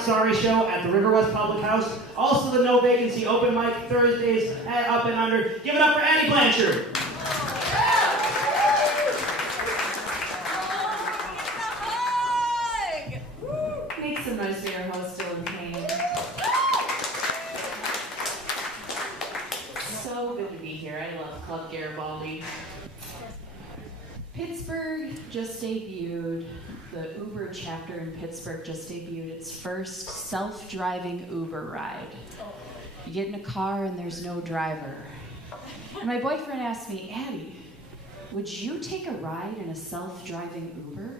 Not Sorry show at the River West Public House. Also the No Vacancy open mic Thursdays at Up and Under. Give it up for Addie Blanchard. Make some noise for your host, Dylan Kane. So good to be here. I love Club Garibaldi. Pittsburgh just debuted, the Uber chapter in Pittsburgh just debuted its first self-driving Uber ride. You get in a car and there's no driver. And my boyfriend asked me, Addie, would you take a ride in a self-driving Uber?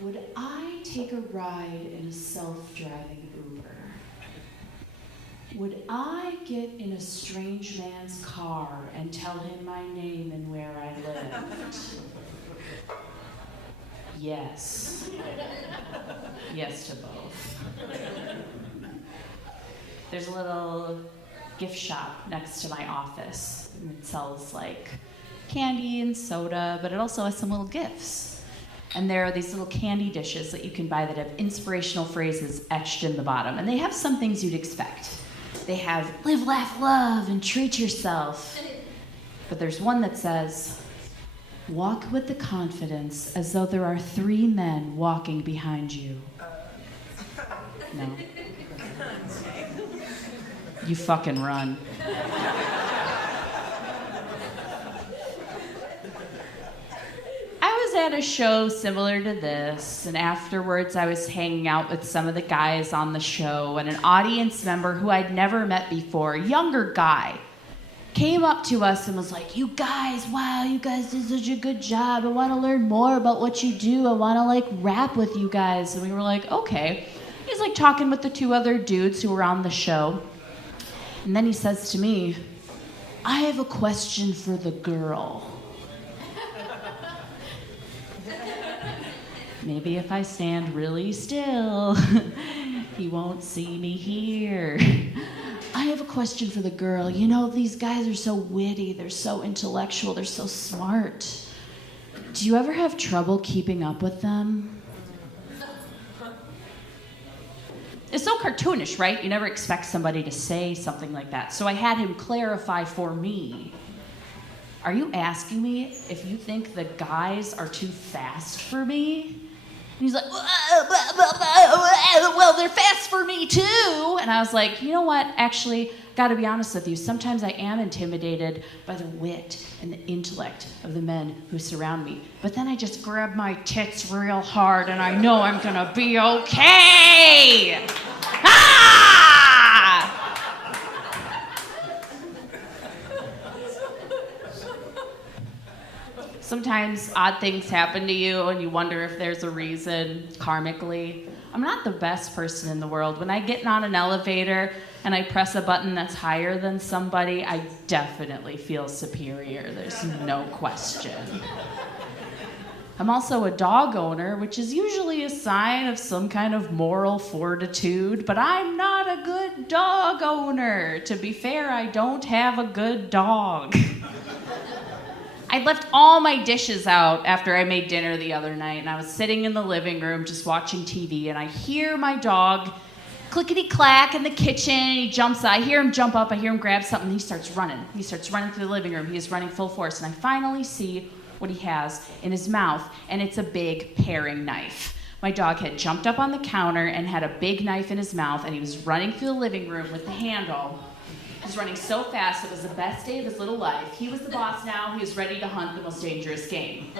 Would I take a ride in a self-driving Uber? Would I get in a strange man's car and tell him my name and where I lived? Yes. Yes to both. There's a little gift shop next to my office. It sells like candy and soda, but it also has some little gifts. And there are these little candy dishes that you can buy that have inspirational phrases etched in the bottom. And they have some things you'd expect. They have live, laugh, love, and treat yourself. But there's one that says, walk with the confidence as though there are 3 men walking behind you. No. You fucking run. I was at a show similar to this, and afterwards I was hanging out with some of the guys on the show, and an audience member who I'd never met before, a younger guy, came up to us and was like, you guys, wow, you guys did such a good job. I want to learn more about what you do. I want to rap with you guys. And we were like, okay. He's talking with the 2 other dudes who were on the show. And then he says to me, I have a question for the girl. Maybe if I stand really still, he won't see me here. I have a question for the girl. You know, these guys are so witty, they're so intellectual, they're so smart. Do you ever have trouble keeping up with them? It's so cartoonish, right? You never expect somebody to say something like that. So I had him clarify for me. Are you asking me if you think the guys are too fast for me? And he's like, well, they're fast for me too. And I was like, you know what? Actually, gotta be honest with you. Sometimes I am intimidated by the wit and the intellect of the men who surround me. But then I just grab my tits real hard and I know I'm gonna be okay. Ah! Sometimes odd things happen to you and you wonder if there's a reason karmically. I'm not the best person in the world. When I get on an elevator and I press a button that's higher than somebody, I definitely feel superior. There's no question. I'm also a dog owner, which is usually a sign of some kind of moral fortitude, but I'm not a good dog owner. To be fair, I don't have a good dog. I left all my dishes out after I made dinner the other night, and I was sitting in the living room just watching TV, and I hear my dog clickety-clack in the kitchen, and he jumps out. I hear him jump up, I hear him grab something, and he starts running. He starts running through the living room. He is running full force, and I finally see what he has in his mouth, and it's a big paring knife. My dog had jumped up on the counter and had a big knife in his mouth, and he was running through the living room with the handle. He was running so fast, it was the best day of his little life. He was the boss now, he was ready to hunt the most dangerous game.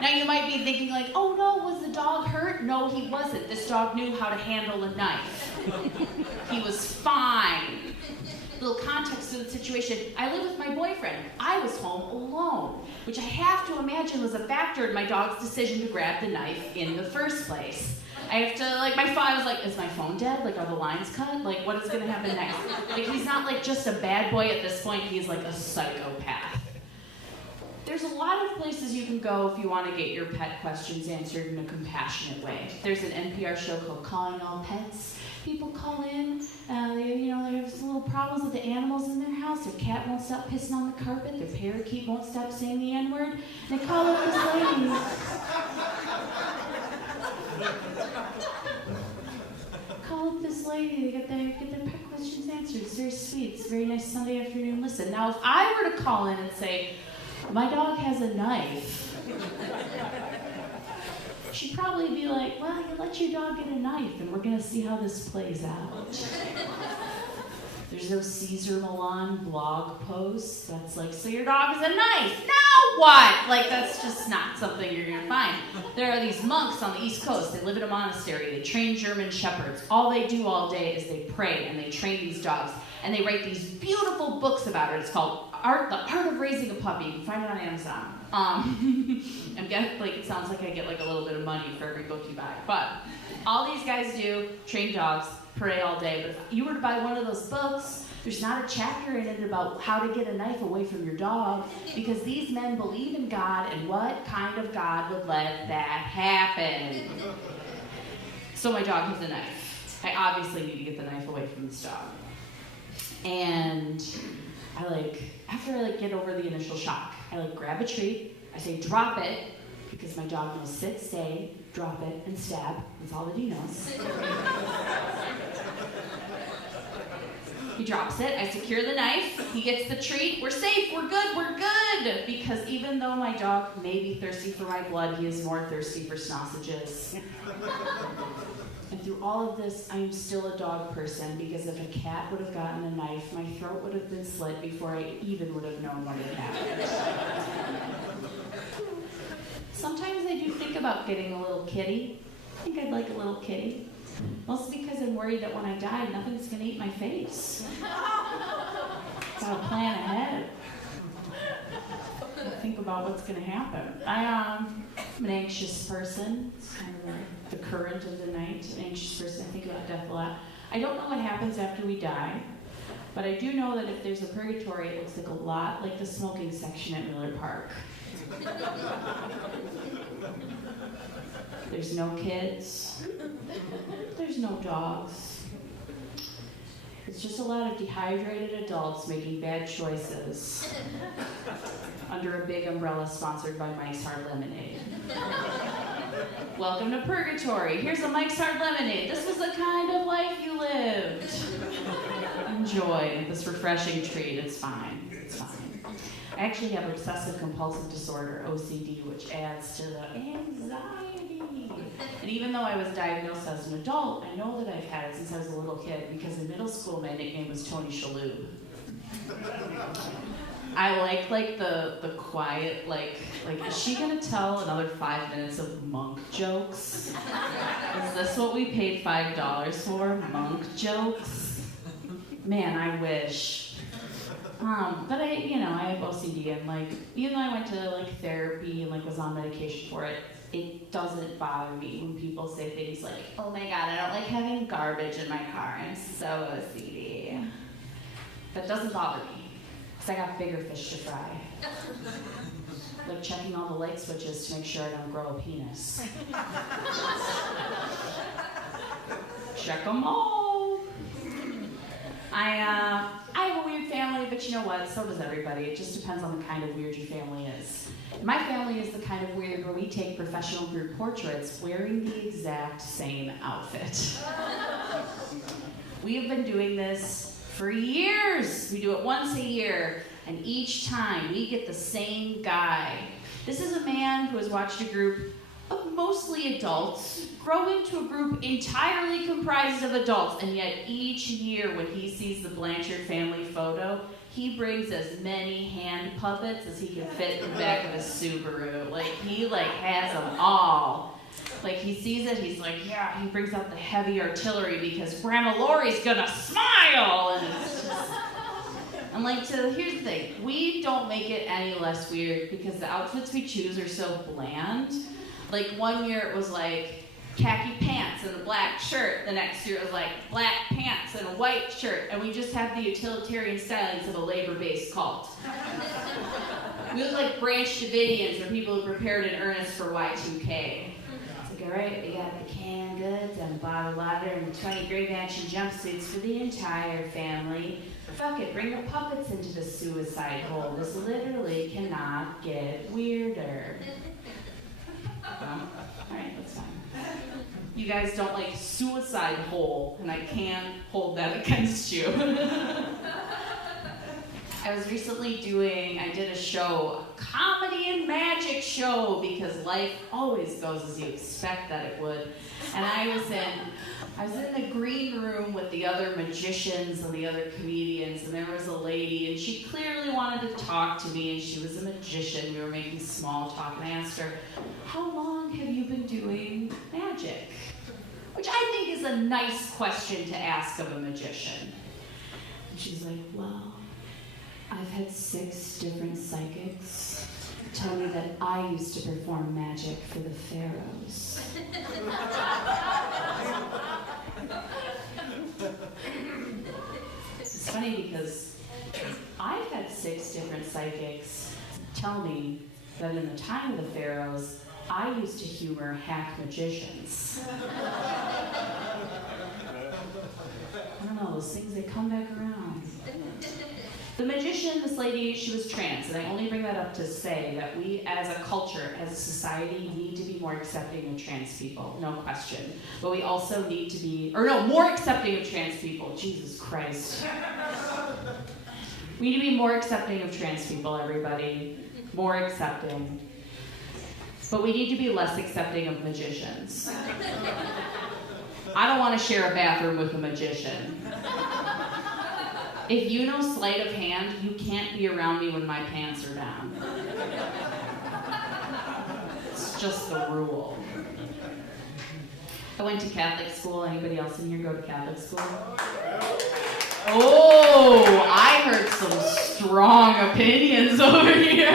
Now you might be thinking oh no, was the dog hurt? No, he wasn't. This dog knew how to handle a knife. He was fine. Little context to the situation, I live with my boyfriend. I was home alone, which I have to imagine was a factor in my dog's decision to grab the knife in the first place. I have to, I was like, is my phone dead? Are the lines cut? What is gonna happen next? He's not just a bad boy at this point, he's a psychopath. There's a lot of places you can go if you want to get your pet questions answered in a compassionate way. There's an NPR show called Calling All Pets. People call in, they have some little problems with the animals in their house. Their cat won't stop pissing on the carpet. Their parakeet won't stop saying the N-word. They call up this lady. lady. They get their pet questions answered. It's very sweet. It's a very nice Sunday afternoon listen. Now, if I were to call in and say, my dog has a knife, she'd probably be like, well, you let your dog get a knife, and we're going to see how this plays out. There's those Caesar Milan blog posts that's like, so your dog is a knife, now what? Like, that's just not something you're gonna find. There are these monks on the East Coast, they live in a monastery, they train German shepherds. All they do all day is they pray and they train these dogs. And they write these beautiful books about it. It's called The Art of Raising a Puppy. You can find it on Amazon. It sounds like I get like a little bit of money for every book you buy. But all these guys do, train dogs, pray all day. But if you were to buy one of those books, there's not a chapter in it about how to get a knife away from your dog, because these men believe in God, and what kind of God would let that happen? So my dog has a knife. I obviously need to get the knife away from this dog. And after I get over the initial shock, I grab a treat, I say drop it, because my dog knows sit, stay, drop it, and stab. That's all that he knows. He drops it, I secure the knife, he gets the treat, we're safe, we're good! Because even though my dog may be thirsty for my blood, he is more thirsty for sausages. And through all of this, I am still a dog person, because if a cat would have gotten a knife, my throat would have been slit before I even would have known what had happened. Sometimes I do think about getting a little kitty. I think I'd like a little kitty. Mostly because I'm worried that when I die, nothing's going to eat my face. Got to plan ahead. Think about what's going to happen. I'm an anxious person. It's kind of the current of the night. An anxious person. I think about death a lot. I don't know what happens after we die, but I do know that if there's a purgatory, it looks like a lot like the smoking section at Miller Park. There's no kids. There's no dogs. It's just a lot of dehydrated adults making bad choices under a big umbrella sponsored by Mike's Hard Lemonade. Welcome to Purgatory. Here's a Mike's Hard Lemonade. This was the kind of life you lived. Enjoy this refreshing treat. It's fine. It's fine. I actually have obsessive compulsive disorder, OCD, which adds to the anxiety. And even though I was diagnosed as an adult, I know that I've had it since I was a little kid, because in middle school my nickname was Tony Shalhoub. I like the quiet, is she gonna tell another 5 minutes of monk jokes? Is this what we paid $5 for? Monk jokes? Man, I wish. But I have OCD, and even though I went to therapy and was on medication for it, it doesn't bother me when people say things like, oh my God, I don't like having garbage in my car, I'm so OCD. That doesn't bother me, because I got bigger fish to fry. Like checking all the light switches to make sure I don't grow a penis. Check them all. I have a weird family, but you know what? So does everybody. It just depends on the kind of weird your family is. My family is the kind of weird where we take professional group portraits wearing the exact same outfit. We have been doing this for years. We do it once a year, and each time we get the same guy. This is a man who has watched a group of mostly adults grow into a group entirely comprised of adults, and yet each year when he sees the Blanchard family photo, he brings as many hand puppets as he can fit in the back of his Subaru. He has them all. He sees it, he's like, yeah, he brings out the heavy artillery because Grandma Lori's gonna smile, and it's just... And here's the thing, we don't make it any less weird because the outfits we choose are so bland. 1 year it was khaki pants and a black shirt. The next year it was black pants and a white shirt. And we just have the utilitarian stylings of a labor-based cult. We look like Branch Davidians or people who prepared in earnest for Y2K. It's all right, we got the canned goods and the bottled water and the 20 gray matching jumpsuits for the entire family. Fuck it, bring the puppets into the suicide hole. This literally cannot get weirder. Alright, that's fine. you guys don't like suicide hole, and I can hold that against you. I was recently I did a show, a comedy and magic show, because life always goes as you expect that it would. And I was in the green room with the other magicians and the other comedians, and there was a lady, and she clearly wanted to talk to me, and she was a magician. We were making small talk, and I asked her, "How long have you been doing magic?" Which I think is a nice question to ask of a magician. And she's like, "Well, I've had 6 different psychics tell me that I used to perform magic for the pharaohs." It's funny because I've had 6 different psychics tell me that in the time of the pharaohs, I used to humor hack magicians. I don't know, those things, they come back around. The magician, this lady, she was trans, and I only bring that up to say that we as a culture, as a society, need to be more accepting of trans people, no question. But we also need to be, more accepting of trans people, Jesus Christ. We need to be more accepting of trans people, everybody. More accepting. But we need to be less accepting of magicians. I don't want to share a bathroom with a magician. If you know sleight of hand, you can't be around me when my pants are down. It's just the rule. I went to Catholic school. Anybody else in here go to Catholic school? Oh, I heard some strong opinions over here.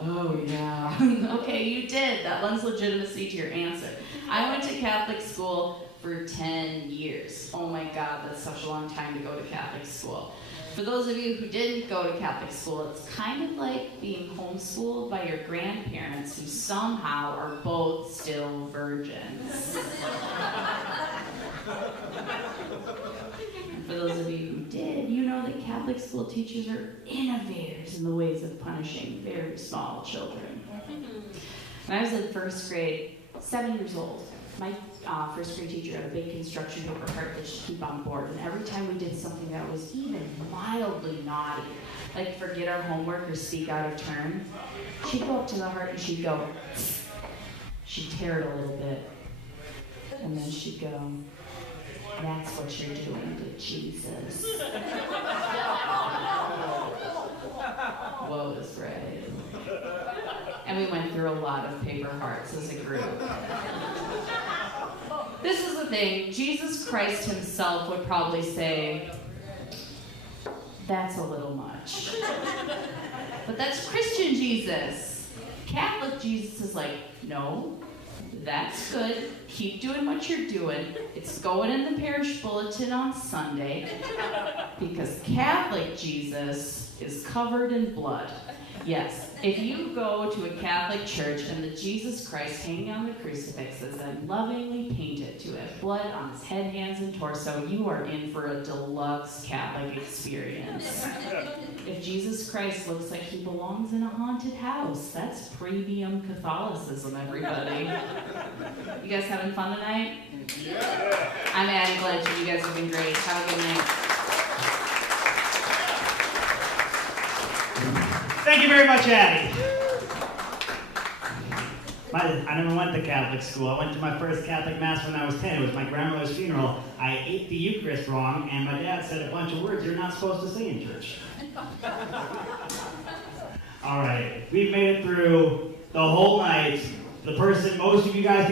Oh yeah. Okay, you did. That lends legitimacy to your answer. I went to Catholic school for 10 years. Oh my God, that's such a long time to go to Catholic school. For those of you who didn't go to Catholic school, it's kind of like being homeschooled by your grandparents who somehow are both still virgins. For those of you who did, you know that Catholic school teachers are innovators in the ways of punishing very small children. When I was in first grade, 7 years old, my first grade teacher had a big construction paper heart that she'd keep on board, and every time we did something that was even mildly naughty, like forget our homework or speak out of turn, she'd go up to the heart and she'd go, she'd tear it a little bit, and then she'd go, "That's what you're doing to Jesus." Whoa, is right. And we went through a lot of paper hearts as a group. This is the thing, Jesus Christ himself would probably say, "That's a little much." But that's Christian Jesus. Catholic Jesus is like, "No, that's good. Keep doing what you're doing. It's going in the parish bulletin on Sunday." Because Catholic Jesus is covered in blood. Yes, if you go to a Catholic church and the Jesus Christ hanging on the crucifix is then lovingly painted to have blood on his head, hands, and torso, you are in for a deluxe Catholic experience. If Jesus Christ looks like he belongs in a haunted house, that's premium Catholicism, everybody. You guys having fun tonight? Yeah. I'm Addie, glad you guys have been great. Have a good night. Thank you very much, Addie. I never went to Catholic school. I went to my first Catholic Mass when I was 10. It was my grandmother's funeral. I ate the Eucharist wrong, and my dad said a bunch of words you're not supposed to say in church. All right, we've made it through the whole night. The person most of you guys